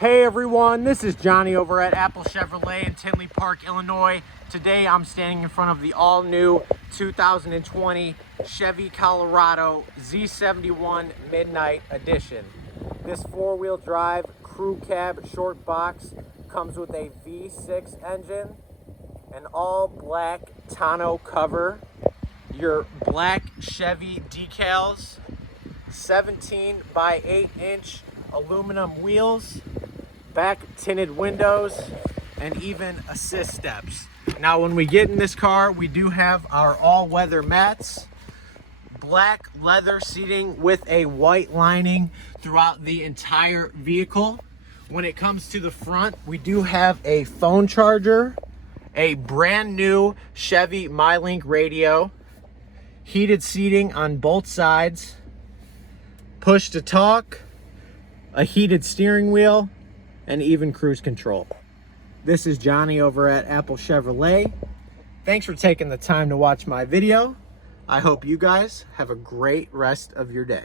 Hey everyone, this is Johnny over at Apple Chevrolet in Tinley Park, Illinois. Today I'm standing in front of the all-new 2020 Chevy Colorado Z71 Midnight Edition. This four-wheel drive crew cab short box comes with a V6 engine, an all-black tonneau cover, your black Chevy decals, 17 by 8 inch aluminum wheels, back tinted windows, and even assist steps. Now when we get in this car, we do have our all-weather mats, black leather seating with a white lining throughout the entire vehicle. When it comes to the front, we do have a phone charger, a brand new Chevy MyLink radio, heated seating on both sides, push to talk, a heated steering wheel, and even cruise control. This is Johnny over at Apple Chevrolet. Thanks for taking the time to watch my video. I hope you guys have a great rest of your day.